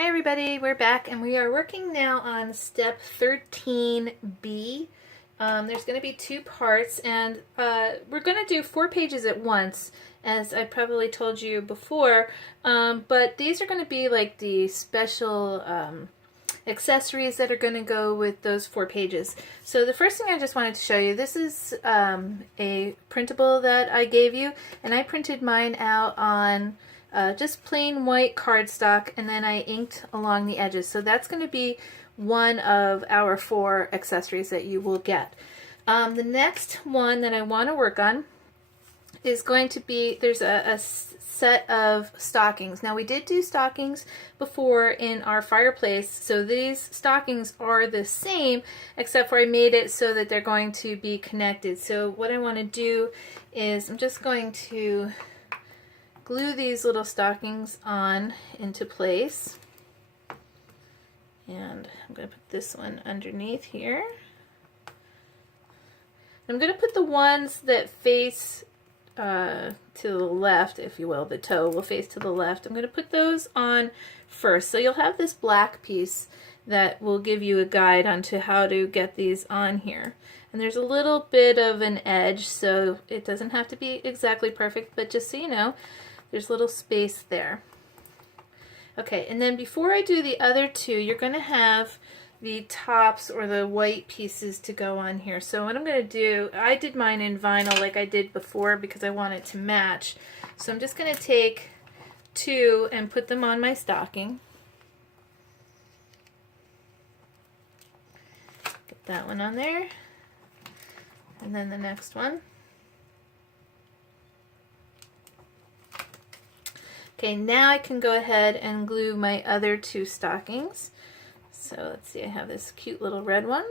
Hi everybody, we're back and we are working now on step 13B. There's going to be two parts and we're going to do 4 pages at once, as I probably told you before, but these are going to be like the special accessories that are going to go with those 4 pages. So the first thing I just wanted to show you, this is a printable that I gave you, and I printed mine out on just plain white cardstock, and then I inked along the edges. So that's going to be one of our 4 accessories that you will get. The next one that I want to work on is going to be, there's a set of stockings. Now we did do stockings before in our fireplace, so these stockings are the same, except for I made it so that they're going to be connected. So what I want to do is I'm just going to glue these little stockings on into place, and I'm going to put this one underneath here. I'm going to put the ones that face to the left, if you will, the toe will face to the left. I'm going to put those on first. So you'll have this black piece that will give you a guide onto how to get these on here. And there's a little bit of an edge, so it doesn't have to be exactly perfect, but just so you know, there's a little space there. Okay, and then before I do the other 2, you're going to have the tops or the white pieces to go on here. So what I'm going to do, I did mine in vinyl like I did before because I want it to match. So I'm just going to take 2 and put them on my stocking. Get that one on there. And then the next one. Okay, now I can go ahead and glue my other 2 stockings. So let's see, I have this cute little red one.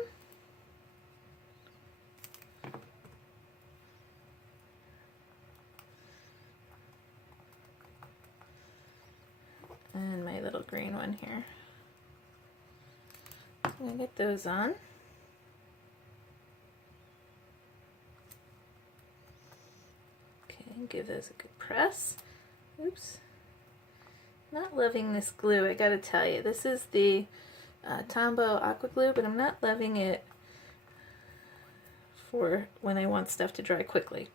And my little green one here. I'm going to get those on. Okay, give those a good press. Oops. Not loving this glue, I gotta tell you. This is the Tombow Aqua Glue, but I'm not loving it for when I want stuff to dry quickly.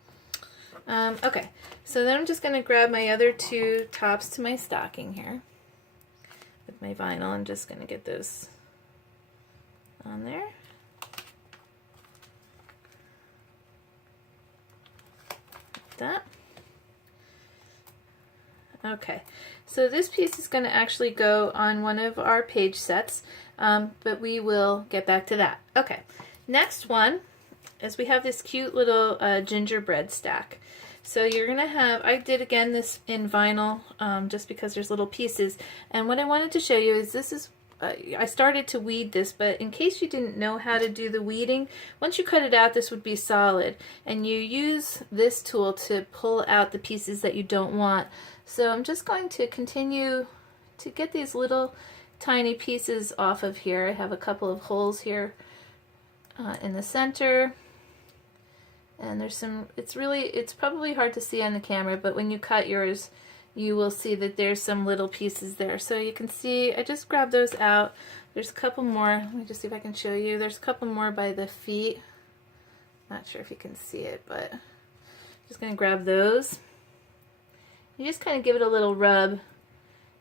Okay, so then I'm just going to grab my other 2 tops to my stocking here with my vinyl. I'm just going to get those on there. Like that. Okay, so this piece is going to actually go on one of our page sets, but we will get back to that. Okay, next one is we have this cute little gingerbread stack. So you're going to have, I did again this in vinyl just because there's little pieces, and what I wanted to show you is this is, I started to weed this, but in case you didn't know how to do the weeding, once you cut it out, this would be solid, and you use this tool to pull out the pieces that you don't want. So I'm just going to continue to get these little tiny pieces off of here. I have a couple of holes here in the center, and there's some, it's probably hard to see on the camera, but when you cut yours, you will see that there's some little pieces there. So you can see, I just grabbed those out. There's a couple more, let me just see if I can show you. There's a couple more by the feet. Not sure if you can see it, but I'm just going to grab those. You just kind of give it a little rub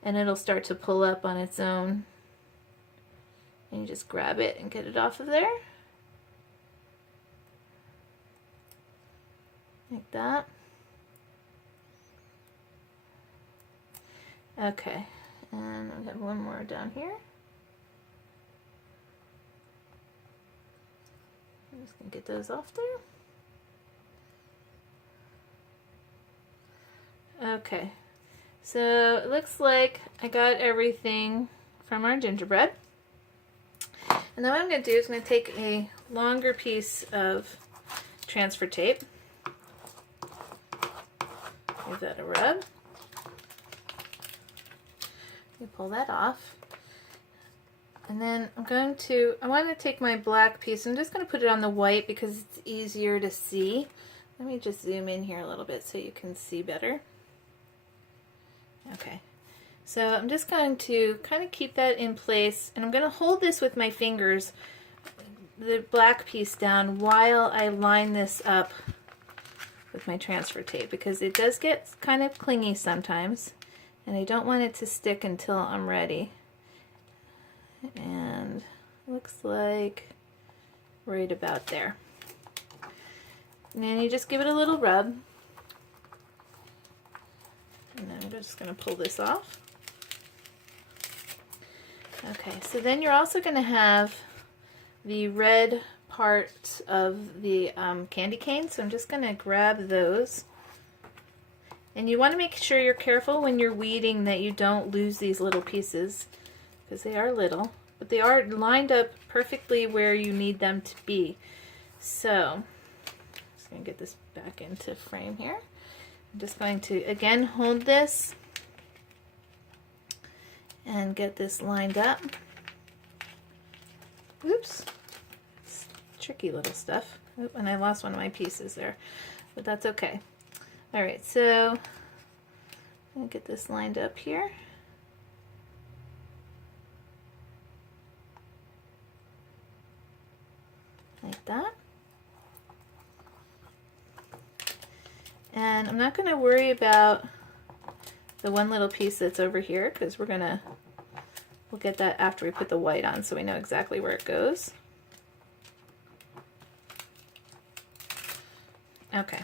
and it'll start to pull up on its own. And you just grab it and get it off of there. Like that. Okay, and I have one more down here. I'm just going to get those off there. Okay, so it looks like I got everything from our gingerbread. And then what I'm going to do is I'm going to take a longer piece of transfer tape. Give that a rub. You pull that off. And then I want to take my black piece. I'm just going to put it on the white because it's easier to see. Let me just zoom in here a little bit so you can see better. Okay, So I'm just going to kind of keep that in place, and I'm going to hold this with my fingers, the black piece down, while I line this up with my transfer tape, because it does get kind of clingy sometimes, and I don't want it to stick until I'm ready. And looks like right about there. And then you just give it a little rub. And then I'm just going to pull this off. Okay, so then you're also going to have the red parts of the candy cane, so I'm just going to grab those. And you want to make sure you're careful when you're weeding that you don't lose these little pieces, because they are little, but they are lined up perfectly where you need them to be. So, I'm just going to get this back into frame here. I'm just going to, again, hold this and get this lined up. Oops. It's tricky little stuff. Oop, and I lost one of my pieces there, but that's okay. Alright, so I'm going to get this lined up here. Like that. And I'm not going to worry about the one little piece that's over here, because we'll get that after we put the white on, so we know exactly where it goes. Okay,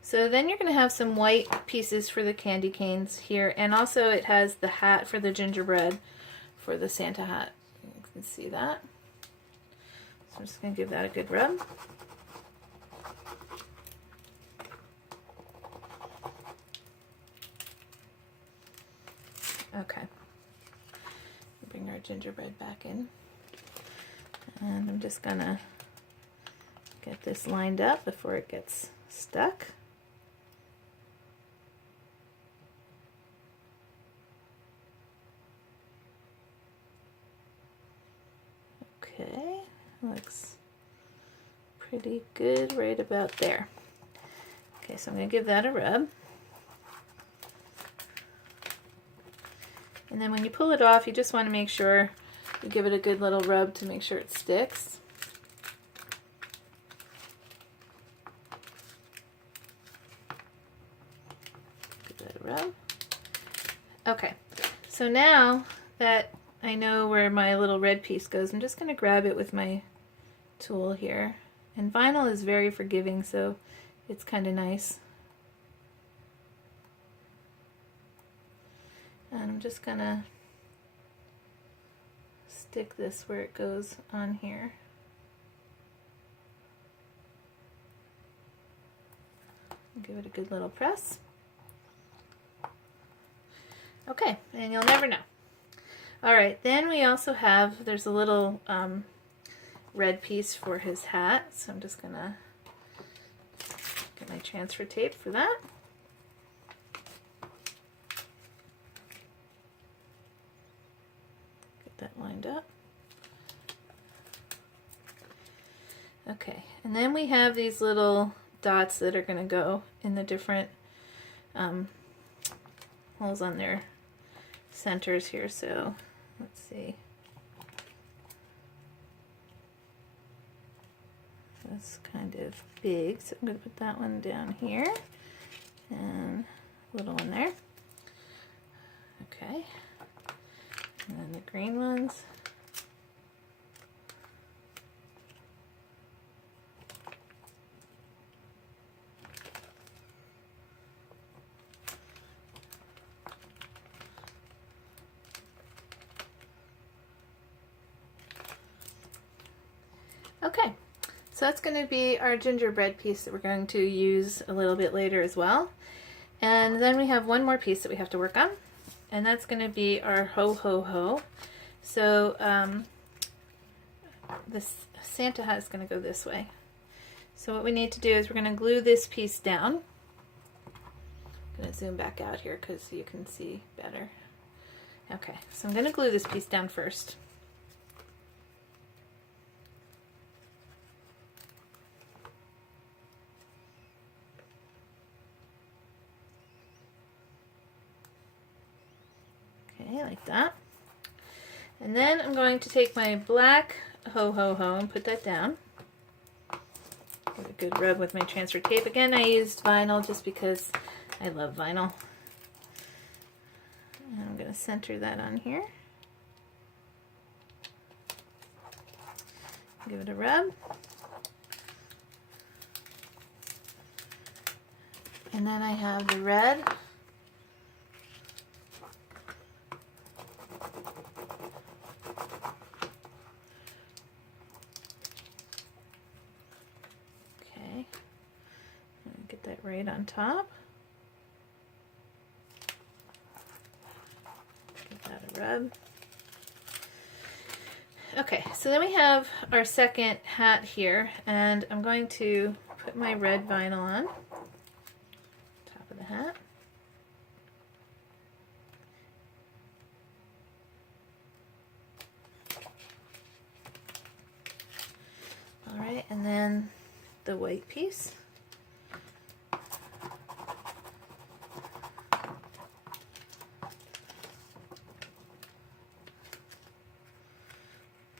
so then you're going to have some white pieces for the candy canes here, and also it has the hat for the gingerbread for the Santa hat. You can see that. So I'm just going to give that a good rub. Okay, bring our gingerbread back in, and I'm just gonna get this lined up before it gets stuck. Okay, looks pretty good right about there. Okay, so I'm gonna give that a rub. And then when you pull it off, you just want to make sure you give it a good little rub to make sure it sticks. Give that a rub. Okay, so now that I know where my little red piece goes, I'm just going to grab it with my tool here. And vinyl is very forgiving, so it's kind of nice. And I'm just gonna stick this where it goes on here. Give it a good little press. Okay, and you'll never know. Alright, then we also have, there's a little red piece for his hat, so I'm just gonna get my transfer tape for that. That lined up. Okay, and then we have these little dots that are going to go in the different holes on their centers here. So let's see. That's kind of big, so I'm going to put that one down here and a little one there. Okay. And then the green ones. Okay, so that's going to be our gingerbread piece that we're going to use a little bit later as well. And then we have one more piece that we have to work on. And that's going to be our ho ho ho. So this Santa hat is going to go this way. So what we need to do is we're going to glue this piece down. I'm going to zoom back out here because you can see better. Okay, so I'm going to glue this piece down first. Okay, like that. And then I'm going to take my black ho-ho-ho and put that down. Give it a good rub with my transfer tape. Again, I used vinyl just because I love vinyl. And I'm going to center that on here. Give it a rub. And then I have the red. Okay. Get that right on top. Give that a rub. Okay, so then we have our second hat here, and I'm going to put my red vinyl on top of the hat. All right, and then the white piece.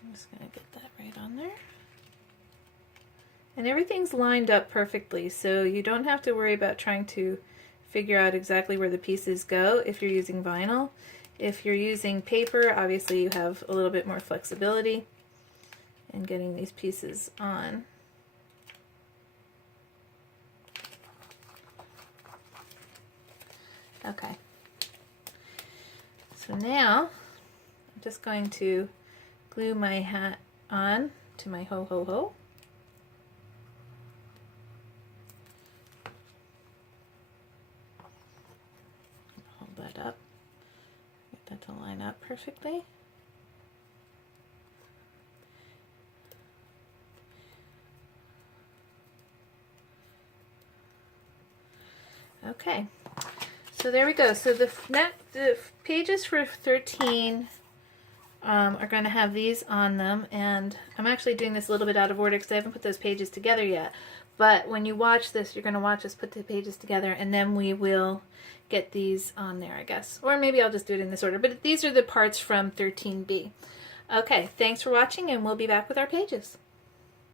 I'm just going to get that right on there. And everything's lined up perfectly, so you don't have to worry about trying to figure out exactly where the pieces go if you're using vinyl. If you're using paper, obviously you have a little bit more flexibility in getting these pieces on. Okay. So now I'm just going to glue my hat on to my ho-ho-ho. Hold that up. Get that to line up perfectly. Okay, so there we go. So the pages for 13 are going to have these on them, and I'm actually doing this a little bit out of order because I haven't put those pages together yet. But when you watch this, you're going to watch us put the pages together, and then we will get these on there, I guess. Or maybe I'll just do it in this order. But these are the parts from 13B. Okay, thanks for watching, and we'll be back with our pages.